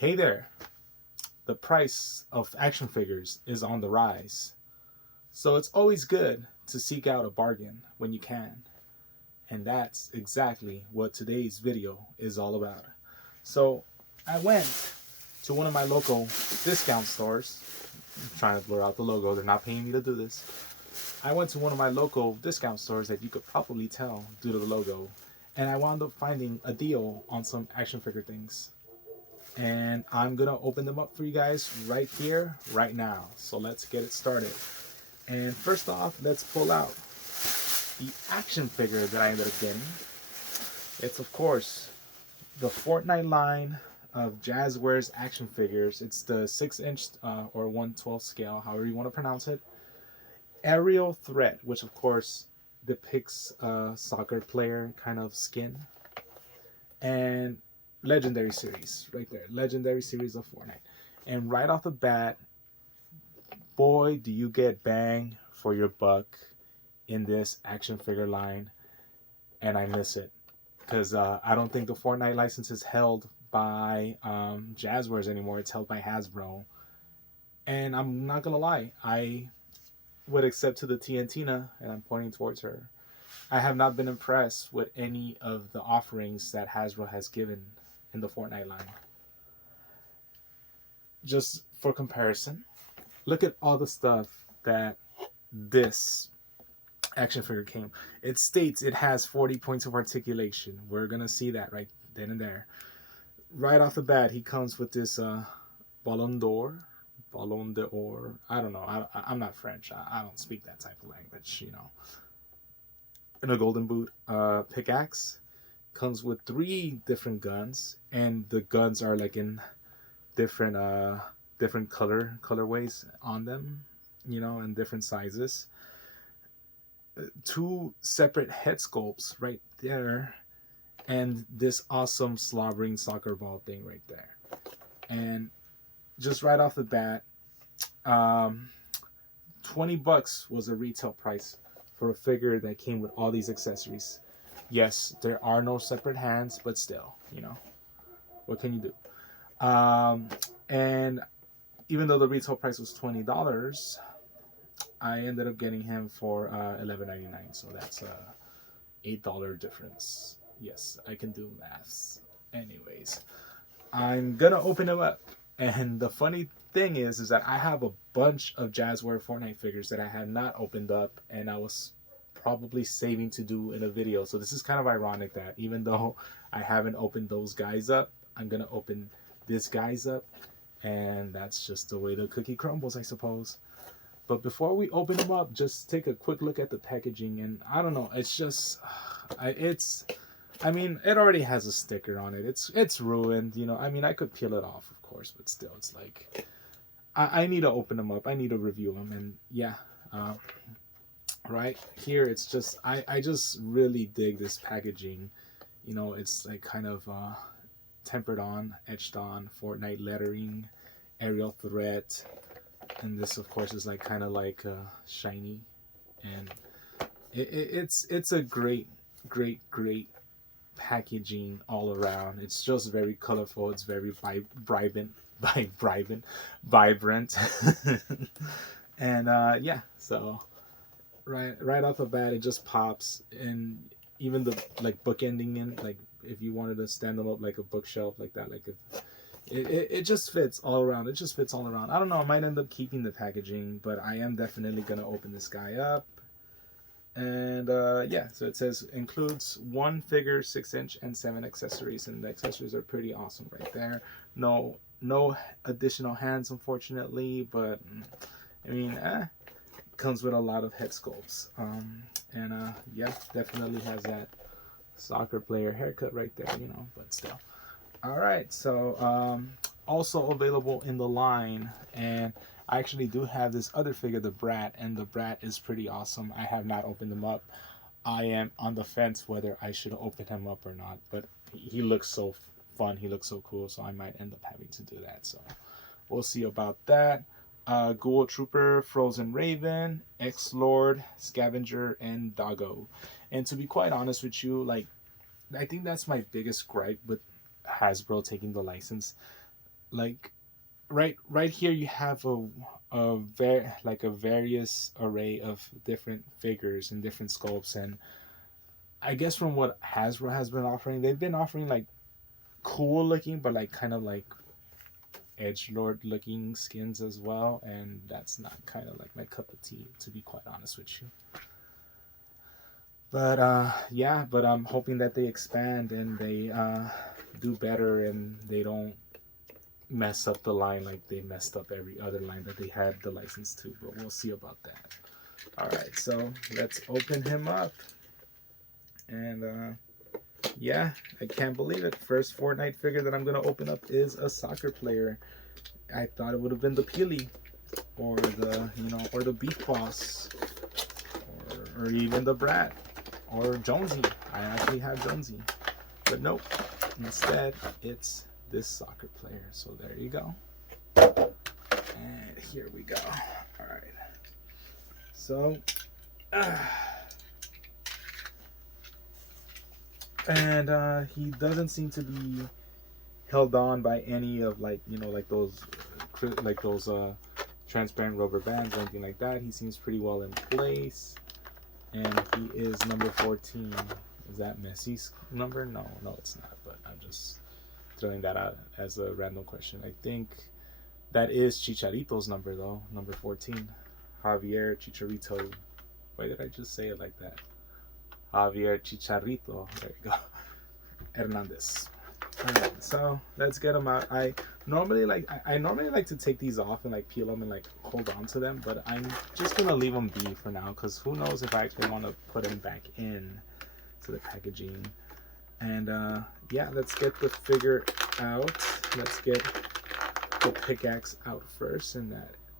Hey there, the price of action figures is on the rise, so it's always good to seek out a bargain when you can. And that's exactly what today's video is all about. So I went to one of my local discount stores. I'm trying to blur out the logo, they're not paying me to do this. I went to one of my local discount stores that you could probably tell due to the logo, and I wound up finding a deal on some action figure things, and I'm gonna open them up for you guys right here, right now. So let's get it started. And first off, let's pull out the action figure that I ended up getting. It's of course the Fortnite line of Jazwares action figures. It's the 6-inch or 1/12 scale, however you want to pronounce it. Aerial Threat, which of course depicts a soccer player kind of skin, and Legendary series right there, Legendary series of Fortnite. And right off the bat, boy, do you get bang for your buck in this action figure line, and I miss it because I don't think the Fortnite license is held by Jazwares anymore. It's held by Hasbro, and I'm not gonna lie, I would accept to the Tiantina, and I'm pointing towards her. I have not been impressed with any of the offerings that Hasbro has given in the Fortnite line. Just for comparison, look at all the stuff that this action figure came. It states it has 40 points of articulation. We're gonna see that right then and there. Right off the bat, he comes with this Ballon d'Or. Ballon d'Or. I don't know. I'm not French. I don't speak that type of language, you know. In a golden boot pickaxe. Comes with 3 different guns, and the guns are like in different different colorways on them, you know, and different sizes. 2 separate head sculpts right there, and this awesome slobbering soccer ball thing right there. And just right off the bat, $20 was a retail price for a figure that came with all these accessories. Yes, there are no separate hands, but still, you know, what can you do? And even though the retail price was $20, I ended up getting him for $11.99. So that's a $8 difference. Yes, I can do maths. Anyways, I'm gonna open him up. And the funny thing is that I have a bunch of Jazwares Fortnite figures that I had not opened up, and I was probably saving to do in a video. So this is kind of ironic that even though I haven't opened those guys up, I'm gonna open this guys up, and that's just the way the cookie crumbles, I suppose. But before we open them up, just take a quick look at the packaging, and I don't know, it's just I mean, it already has a sticker on it. It's ruined, you know. I mean, I could peel it off, of course, but still, it's like I need to open them up. I need to review them, and yeah, right here, it's just I just really dig this packaging. You know, it's like kind of tempered on, etched on Fortnite lettering, aerial threat, and this, of course, is like kind of like shiny, and it's a great packaging all around. It's just very colorful. It's very vibrant, and yeah. So right off the bat, it just pops, and even the like bookending in, like if you wanted to stand them up like a bookshelf like that, like it just fits all around. It just fits all around. I don't know. I might end up keeping the packaging, but I am definitely gonna open this guy up. And yeah, so it says includes 1 figure, 6-inch, and 7 accessories, and the accessories are pretty awesome right there. No additional hands, unfortunately, but I mean, comes with a lot of head sculpts. And yeah, definitely has that soccer player haircut right there, you know, but still. All right, so also available in the line, and I actually do have this other figure, the Brat, and the Brat is pretty awesome. I have not opened him up. I am on the fence whether I should open him up or not, but he looks so fun. He looks so cool, so I might end up having to do that. So we'll see about that. Ghoul Trooper, Frozen Raven, X-Lord, Scavenger, and Doggo. And to be quite honest with you, like, I think that's my biggest gripe with Hasbro taking the license. like right here you have a various array of different figures and different sculpts. And I guess from what Hasbro has been offering, they've been offering like cool looking but like kind of like edge lord looking skins as well, and that's not kind of like my cup of tea, to be quite honest with you. But yeah, but I'm hoping that they expand and they do better and they don't mess up the line like they messed up every other line that they had the license to. But we'll see about that. All right, so let's open him up. And yeah, I can't believe it. First Fortnite figure that I'm gonna open up is a soccer player. I thought it would have been the Peely, or the or the Beef Boss, or even the Brat, or Jonesy. I actually have Jonesy, but nope. Instead, it's this soccer player. So there you go. And here we go. All right. So. And he doesn't seem to be held on by any of like those transparent rubber bands or anything like that. He seems pretty well in place, and he is number 14. Is that Messi's number? No, it's not. But I'm just throwing that out as a random question. I think that is Chicharito's number though, number 14. Javier Chicharito. Why did I just say it like that? Javier Chicharito. There you go. Hernandez. Alright, so let's get them out. I normally like to take these off and like peel them and like hold on to them, but I'm just gonna leave them be for now, because who knows if I actually want to put them back in to the packaging. And yeah, let's get the figure out. Let's get the pickaxe out first, and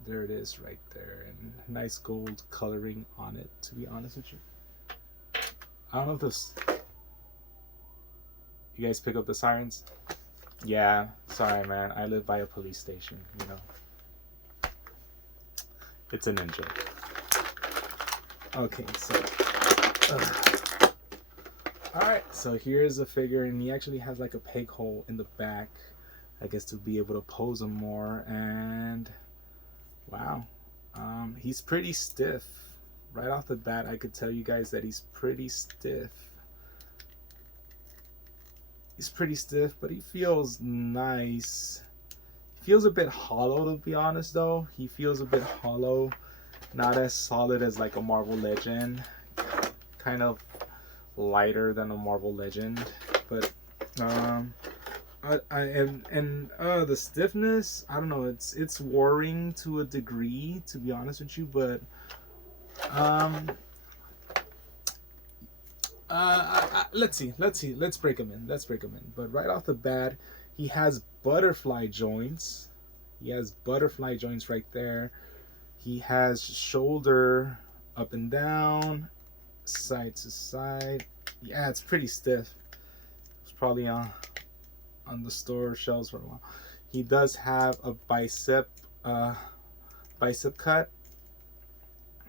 there it is right there, and nice gold coloring on it, to be honest with you. I don't know if this... You guys pick up the sirens? Yeah, sorry man, I live by a police station, It's an in-joke. Okay, so... Alright, so here's a figure, and he actually has like a peg hole in the back, I guess, to be able to pose him more. And wow, he's pretty stiff. Right off the bat, I could tell you guys that he's pretty stiff. He's pretty stiff, but he feels nice. He feels a bit hollow, to be honest, though. He feels a bit hollow. Not as solid as like a Marvel Legend. Kind of lighter than a Marvel Legend. But the stiffness, I don't know, it's worrying to a degree, to be honest with you, but let's see, let's break him in. But right off the bat, he has butterfly joints. Right there. He has shoulder up and down, side to side. Yeah, it's pretty stiff. It's probably on the store shelves for a while. He does have a bicep cut.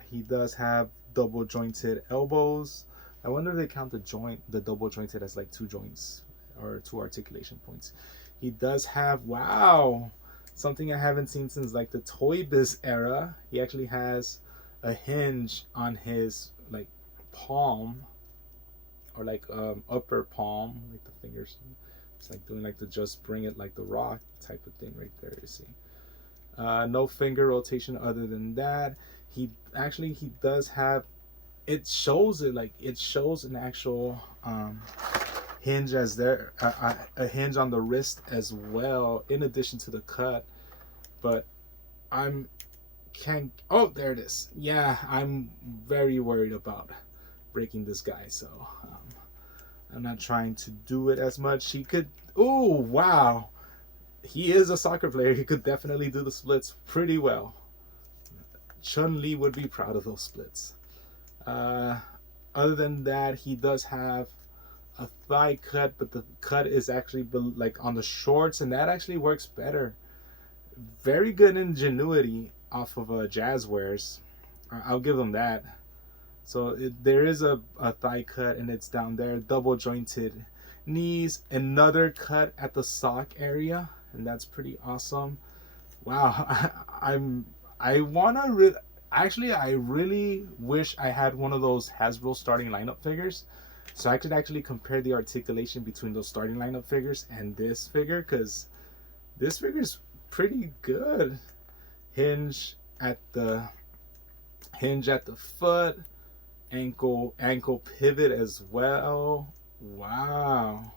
He does have double jointed elbows. I wonder if they count the double jointed as like two joints or two articulation points. He does have, wow, something I haven't seen since like the Toy Biz era. He actually has a hinge on his like palm, or like upper palm, like the fingers. It's like doing like the Just Bring It Like the Rock type of thing right there, you see. No finger rotation other than that. He does have, it shows an actual hinge as there, a hinge on the wrist as well, in addition to the cut. But oh, there it is. Yeah, I'm very worried about breaking this guy, so I'm not trying to do it as much. He could, oh wow, he is a soccer player. He could definitely do the splits pretty well. Chun-Li would be proud of those splits. Other than that, he does have a thigh cut, but the cut is actually like on the shorts, and that actually works better. Very good ingenuity off of Jazwares. I'll give them that. So there is a thigh cut, and it's down there. Double jointed knees. Another cut at the sock area. and that's pretty awesome. Wow. I wanna actually, I really wish I had one of those Hasbro starting lineup figures, so I could actually compare the articulation between those starting lineup figures and this figure, because this figure's pretty good. Hinge at the foot, ankle pivot as well. Wow.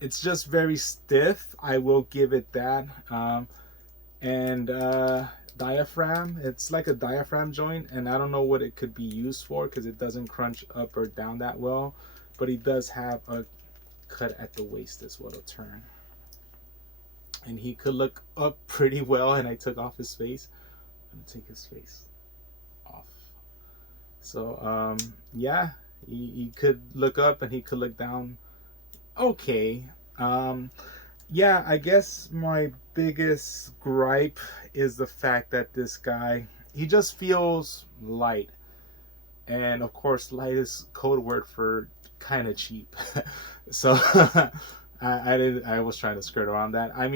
It's just very stiff, I will give it that. And diaphragm, it's like a diaphragm joint, and I don't know what it could be used for because it doesn't crunch up or down that well, but he does have a cut at the waist as well to turn, and he could look up pretty well. And I took off his face. I'm gonna take his face off. So yeah, he could look up and he could look down okay. Yeah, I guess my biggest gripe is the fact that this guy, he just feels light. And of course, light is code word for kind of cheap. So I was trying to skirt around that. I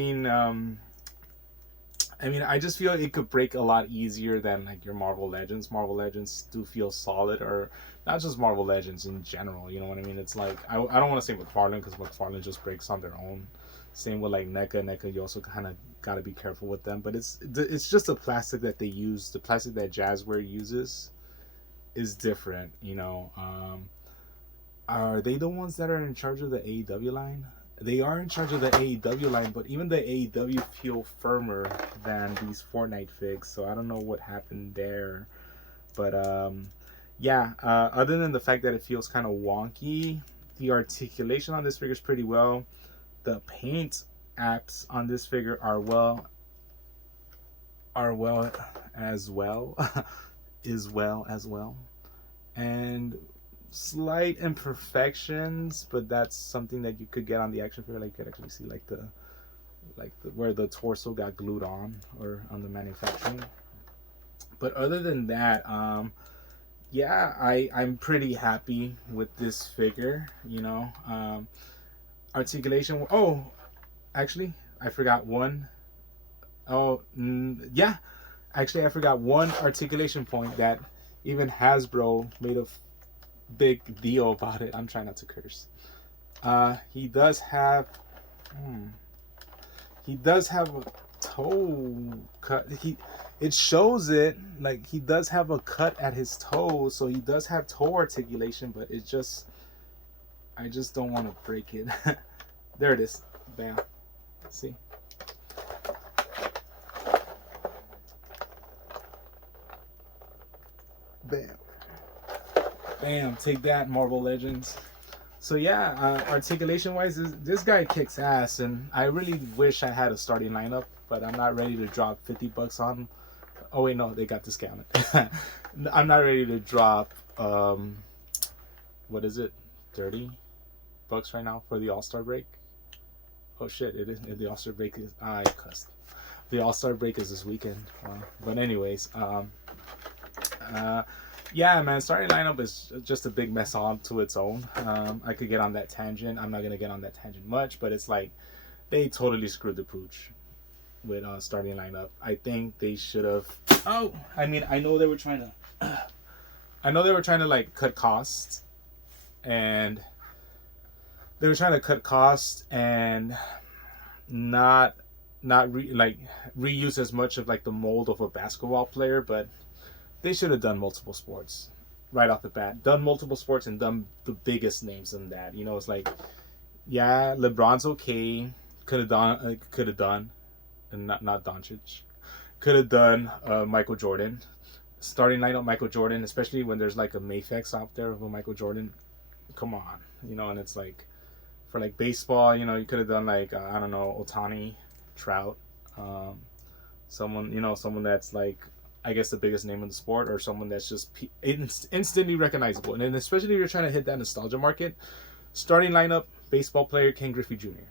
just feel it could break a lot easier than like your Marvel Legends. Marvel Legends do feel solid, or not just Marvel Legends in general. You know what I mean? It's like I don't want to say McFarlane, because McFarlane just breaks on their own. Same with like NECA. NECA, you also kind of got to be careful with them. But it's just the plastic that they use. The plastic that Jazwares uses is different. You know, are they the ones that are in charge of the AEW line? They are in charge of the AEW line, but even the AEW feel firmer than these Fortnite figs. So I don't know what happened there. But yeah, other than the fact that it feels kind of wonky, the articulation on this figure is pretty well. The paint apps on this figure are well as well as well, and slight imperfections, but that's something that you could get on the action figure. Like you could actually see like the where the torso got glued on, or on the manufacturing. But other than that, yeah, I'm pretty happy with this figure. You know, articulation. Oh, actually, I forgot one. Oh, yeah. Actually, I forgot one articulation point that even Hasbro made a big deal about it. I'm trying not to curse. He does have. He does have a toe cut. It shows it like he does have a cut at his toe, so he does have toe articulation. But it just, I just don't want to break it. There it is. Bam. See. Bam. Bam. Take that, Marvel Legends. So yeah, articulation wise, this guy kicks ass, and I really wish I had a starting lineup, but I'm not ready to drop $50 on him. Oh wait, no, they got discounted. I'm not ready to drop what is it, $30 right now for the All-Star break. Oh shit, it is the All-Star break is I cussed. The All-Star break is this weekend. But anyways, yeah, man, starting lineup is just a big mess all to its own. I could get on that tangent. I'm not gonna get on that tangent much, but it's like they totally screwed the pooch with starting lineup. I think they should have. Oh, I mean, I know they were trying to. I know they were trying to like cut costs, and they were trying to cut costs and not reuse as much of like the mold of a basketball player, but they should have done multiple sports right off the bat. Done multiple sports and done the biggest names in that. You know, it's like, yeah, LeBron's okay. Could have done, and not Doncic. Could have done Michael Jordan. Starting lineup Michael Jordan, especially when there's like a Mayfex out there of a Michael Jordan. Come on, you know, and it's like for like baseball, you know, you could have done like I don't know, Ohtani, Trout, someone that's like, I guess, the biggest name in the sport, or someone that's just instantly recognizable. And then especially if you're trying to hit that nostalgia market, starting lineup, baseball player Ken Griffey Jr.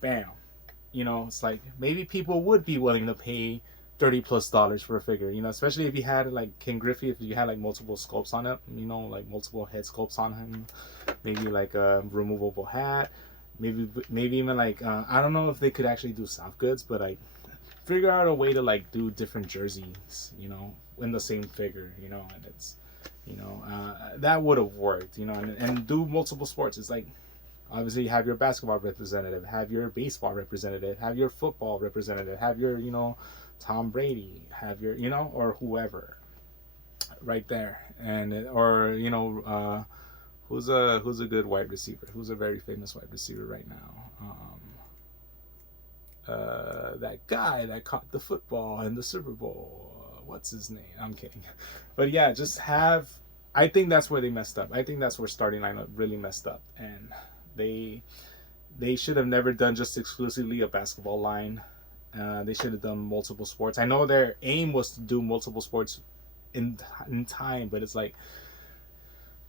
Bam. You know, it's like maybe people would be willing to pay $30+ for a figure. You know, especially if you had like Ken Griffey, if you had like multiple sculpts on it, you know, like multiple head sculpts on him, maybe like a removable hat. maybe even like I don't know if they could actually do soft goods, but like figure out a way to like do different jerseys, you know, in the same figure, you know, and it's, you know, that would have worked, you know, and do multiple sports. It's like obviously you have your basketball representative, have your baseball representative, have your football representative, have your, you know, Tom Brady, have your, you know, or whoever, right there, and or you know, who's a good wide receiver, who's a very famous wide receiver right now. That guy that caught the football in the Super Bowl. What's his name? I'm kidding, but yeah, just have. I think that's where they messed up. I think that's where starting lineup really messed up, and they they should have never done just exclusively a basketball line. They should have done multiple sports. I know their aim was to do multiple sports in time, but it's like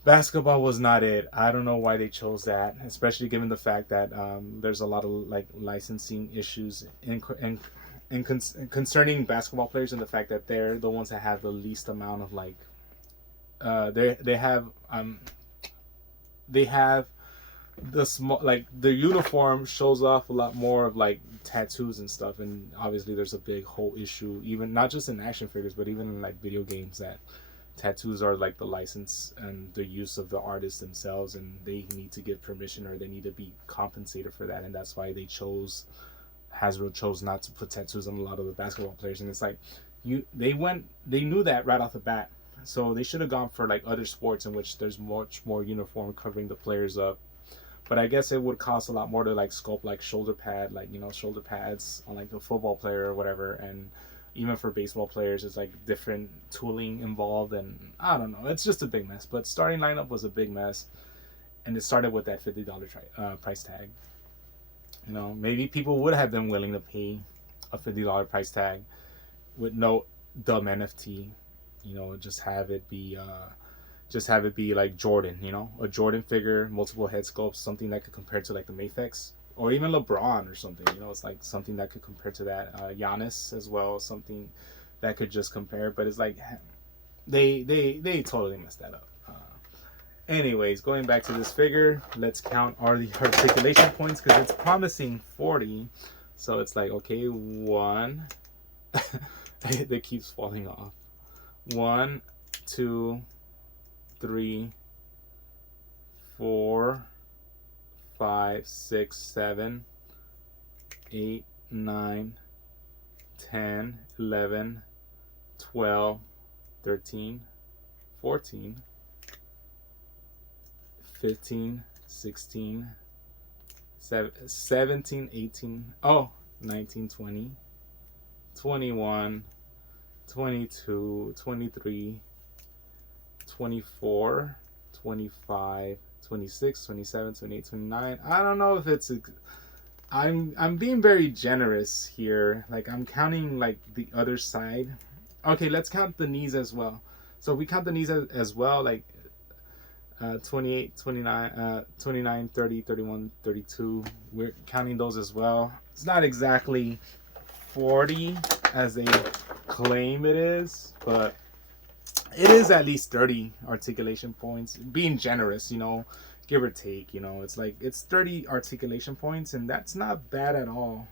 basketball was not it. I don't know why they chose that, especially given the fact that there's a lot of like licensing issues concerning basketball players, and the fact that they're the ones that have the least amount of like they have the small, like the uniform shows off a lot more of like tattoos and stuff, and obviously there's a big whole issue, even not just in action figures but even in like video games, that tattoos are like the license and the use of the artists themselves, and they need to get permission or they need to be compensated for that, and that's why Hasbro chose not to put tattoos on a lot of the basketball players. And it's like they knew that right off the bat, so they should have gone for like other sports in which there's much more uniform covering the players up. But I guess it would cost a lot more to like sculpt like shoulder pad, like, you know, shoulder pads on like a football player or whatever. And even for baseball players, it's like different tooling involved, and I don't know. It's just a big mess. But starting lineup was a big mess, and it started with that $50 price tag. You know, maybe people would have been willing to pay a $50 price tag with no dumb NFT. You know, just have it be like Jordan, you know, a Jordan figure, multiple head sculpts, something that could compare to like the Mayfex, or even LeBron or something. You know, it's like something that could compare to that. Giannis as well, something that could just compare. But it's like they totally messed that up. Anyways, going back to this figure, let's count the articulation points, because it's promising 40. So it's like, okay, one. That keeps falling off. 1, 2, 3, 4, 5, 6, 7, 8, 9, 10, 11, 12, 13, 14, 15, 16, 17, 18, 19, 20, 21, 22, 23, 24, 25, 26, 27, 28, 29. I don't know if it's I'm being very generous here. Like, I'm counting like the other side. Okay, let's count the knees as well. So if we count the knees as well, like 28, 29, 29, 30, 31, 32. We're counting those as well. It's not exactly 40 as they claim it is, but it is at least 30 articulation points. Being generous, you know, give or take, you know, it's like it's 30 articulation points, and that's not bad at all.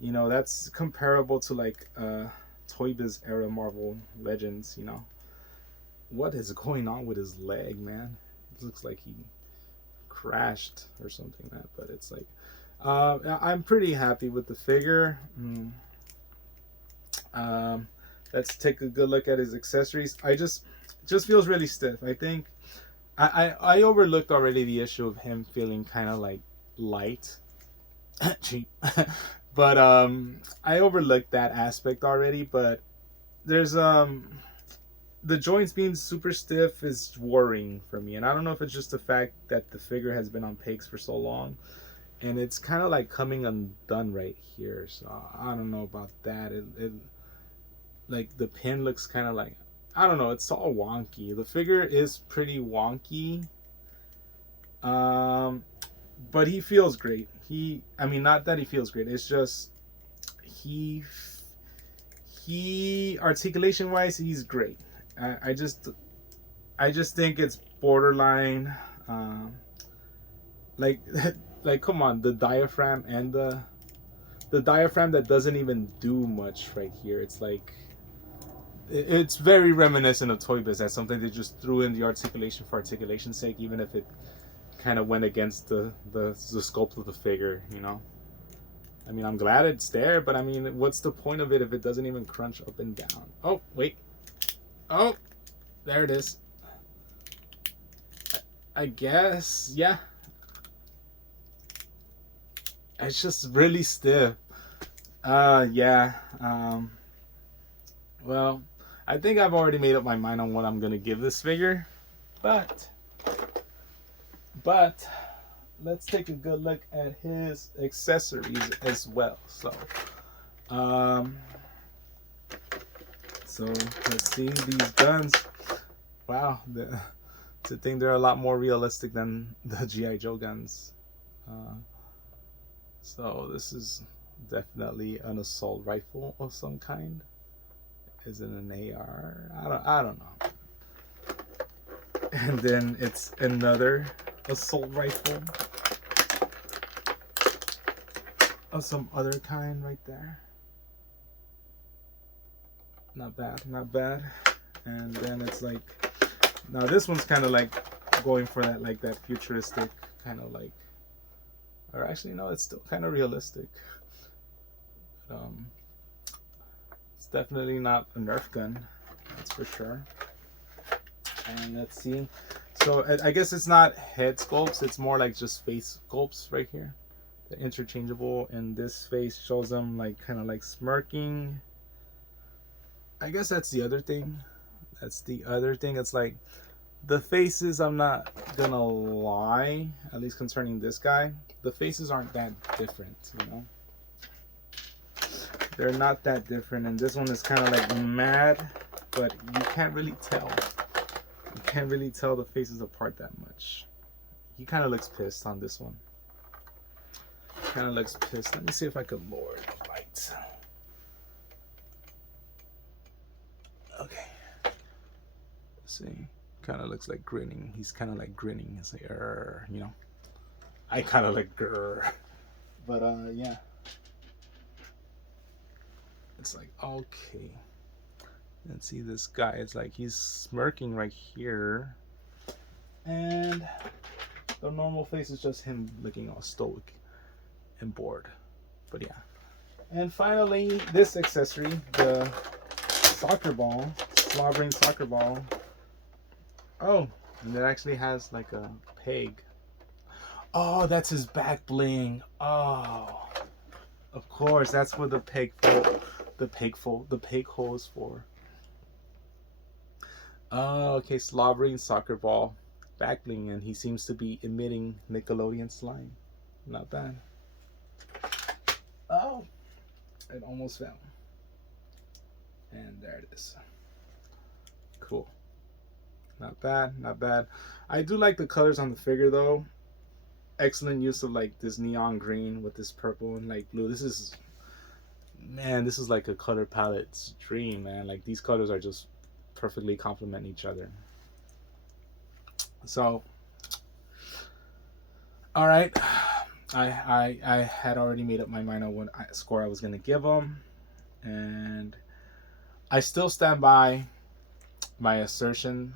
You know, that's comparable to like Toy Biz era Marvel Legends, you know. What is going on with his leg, man? It looks like he crashed or something like that, but it's like I'm pretty happy with the figure. Let's take a good look at his accessories. Just feels really stiff. I think I overlooked already the issue of him feeling kind of like light, cheap, but I overlooked that aspect already. But there's the joints being super stiff is worrying for me, and I don't know if it's just the fact that the figure has been on pegs for so long, and it's kind of like coming undone right here. So I don't know about that. It like the pin looks kind of like, I don't know. It's all wonky. The figure is pretty wonky. But he feels great. I mean, not that he feels great. It's just he articulation wise, he's great. I just think it's borderline, like like, come on, the diaphragm and the diaphragm that doesn't even do much right here. It's like, it's very reminiscent of Toy Biz. That's something they just threw in the articulation for articulation's sake, even if it kind of went against the sculpt of the figure, you know. I mean, I'm glad it's there, but I mean, what's the point of it if it doesn't even crunch up and down? Oh, wait. Oh, there it is. I guess, yeah. It's just really stiff. Yeah. Well, I think I've already made up my mind on what I'm gonna give this figure, but let's take a good look at his accessories as well. So let's see these guns. Wow, to think they're a lot more realistic than the G.I. Joe guns. So this is definitely an assault rifle of some kind. Is it an AR? I don't know. And then it's another assault rifle of some other kind right there. Not bad, not bad. And then it's like, now this one's kind of like going for that, like that futuristic kind of like, or actually no, it's still kind of realistic. But, it's definitely not a Nerf gun, that's for sure. And let's see. So I guess it's not head sculpts, it's more like just face sculpts right here. They're interchangeable, and this face shows them like kind of like smirking. I guess that's the other thing. That's the other thing. It's like the faces, I'm not gonna lie, at least concerning this guy, the faces aren't that different, you know? They're not that different, and this one is kind of like mad, but you can't really tell. You can't really tell the faces apart that much. He kind of looks pissed on this one. Kind of looks pissed. Let me see if I can lower the light. Okay. Let's see. Kind of looks like grinning. He's kind of like grinning. It's like, you know. I kind of like, grr. But yeah. It's like, okay. Let's see this guy. It's like he's smirking right here. And the normal face is just him looking all stoic and bored. But yeah. And finally, this accessory, the soccer ball, slobbering soccer ball. Oh, and it actually has like a peg. Oh, that's his back bling. Oh, of course, that's what the peg hole is for. Oh, okay, slobbering soccer ball, back bling, and he seems to be emitting Nickelodeon slime. Not bad. Oh, it almost fell. And there it is. Cool. Not bad, not bad. I do like the colors on the figure though. Excellent use of like this neon green with this purple and like blue. This is, man, this is like a color palette's dream, man. Like these colors are just perfectly complement each other. So, all right. I had already made up my mind on what score I was gonna give them, and I still stand by my assertion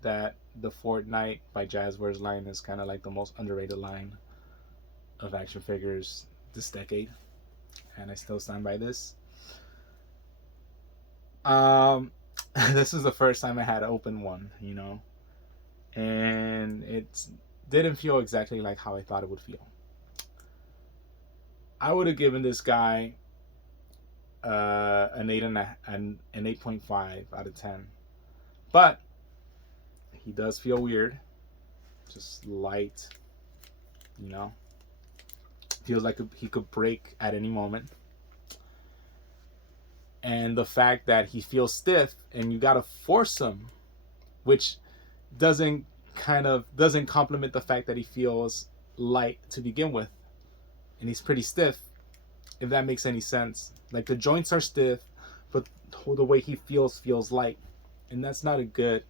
that the Fornite by Jazwares line is kind of like the most underrated line of action figures this decade, and I still stand by this. This is the first time I had opened one, you know, and it didn't feel exactly like how I thought it would feel. I would have given this guy an 8.5 out of 10, but he does feel weird, just light, you know. Feels like he could break at any moment. And the fact that he feels stiff and you gotta force him, which doesn't complement the fact that he feels light to begin with. And he's pretty stiff, if that makes any sense. Like the joints are stiff, but the way he feels light. And that's not a good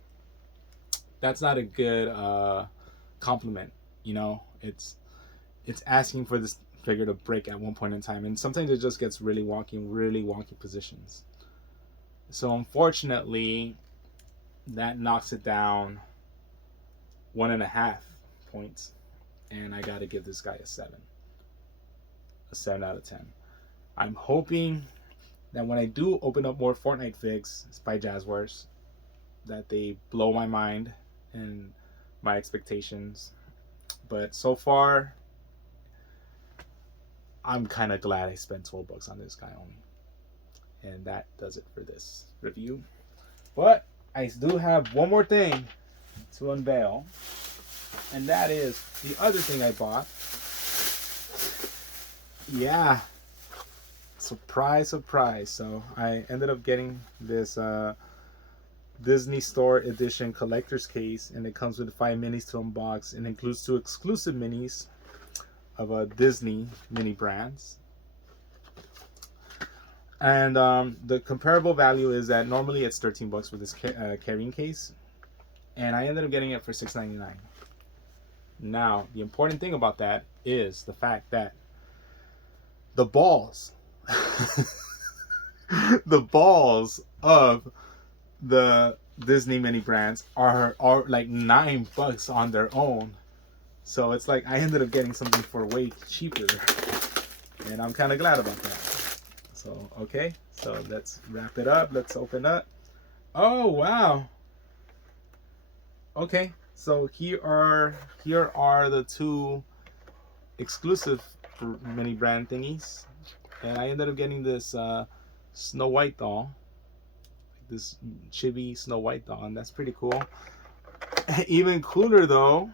compliment, you know. it's asking for this figure to break at one point in time, and sometimes it just gets really wonky positions. So unfortunately, that knocks it down 1.5 points, and I gotta give this guy a 7 out of 10. I'm hoping that when I do open up more Fortnite figs by Jazwares, that they blow my mind and my expectations. But so far, I'm kind of glad I spent $12 on this guy only. And that does it for this review. But I do have one more thing to unveil, and that is the other thing I bought. Yeah, surprise, surprise. So I ended up getting this Disney Store Edition collector's case, and it comes with 5 minis to unbox, and includes 2 exclusive minis of Disney mini brands. And the comparable value is that normally it's $13 for this carrying case, and I ended up getting it for $6.99. Now, the important thing about that is the fact that the balls, the balls of the Disney mini brands are like $9 on their own. So it's like I ended up getting something for way cheaper, and I'm kind of glad about that. So okay, so let's wrap it up. Let's open up. Oh wow. Okay, so here are the 2 exclusive mini brand thingies, and I ended up getting this Snow White doll, this chibi Snow White doll, and that's pretty cool. Even cooler though,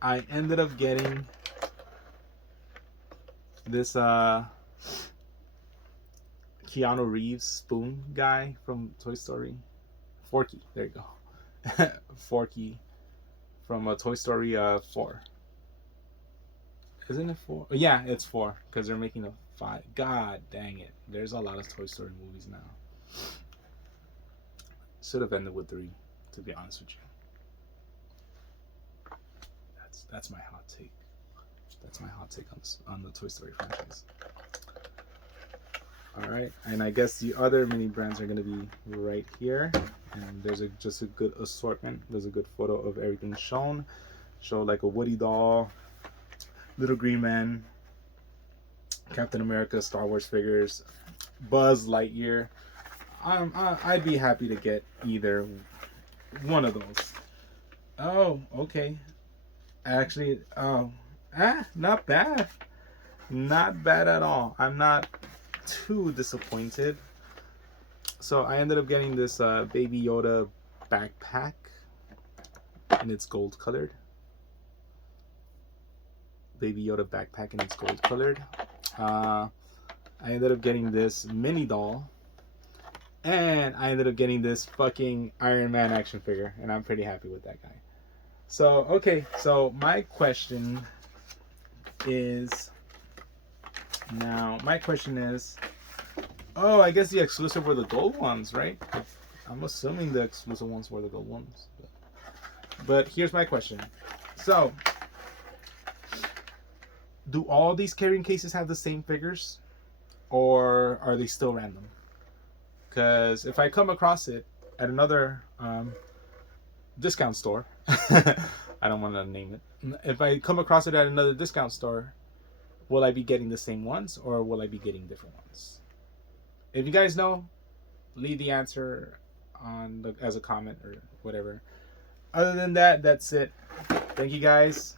I ended up getting this Keanu Reeves spoon guy from Toy Story. Forky, there you go. Forky from Toy Story 4. Isn't it 4? Yeah, it's 4, because they're making a 5. God dang it. There's a lot of Toy Story movies now. Should have ended with 3, to be honest with you. That's my hot take. That's my hot take on the Toy Story franchise. Alright, and I guess the other mini brands are going to be right here. And there's just a good assortment. There's a good photo of everything shown. Show like a Woody doll, Little Green Man, Captain America, Star Wars figures, Buzz Lightyear. I'd be happy to get either one of those. Oh, okay. Actually, not bad. Not bad at all. I'm not too disappointed. So I ended up getting this Baby Yoda backpack, and it's gold colored. Baby Yoda backpack, and it's gold colored. I ended up getting this mini doll, and I ended up getting this fucking Iron Man action figure, and I'm pretty happy with that guy. So okay, so my question is oh, I guess the exclusive were the gold ones, right? I'm assuming the exclusive ones were the gold ones. But here's my question. So, do all these carrying cases have the same figures? Or are they still random? Because if I come across it at another discount store, I don't want to name it. If I come across it at another discount store, will I be getting the same ones, or will I be getting different ones? If you guys know, leave the answer on as a comment or whatever. Other than that, that's it. Thank you guys.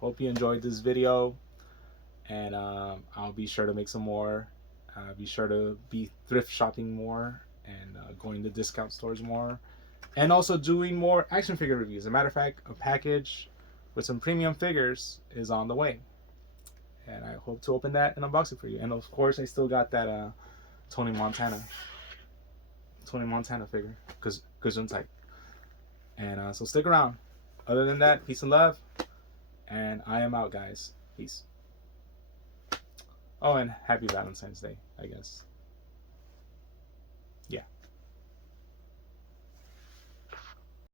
Hope you enjoyed this video, and I'll be sure to make some more. Be sure to be thrift shopping more, and going to discount stores more, and also doing more action figure reviews. As a matter of fact, a package with some premium figures is on the way, and I hope to open that and unbox it for you. And of course, I still got that Tony Montana figure, Gesundheit. And so stick around. Other than that, peace and love, and I am out, guys. Peace. Oh, and happy Valentine's Day, I guess.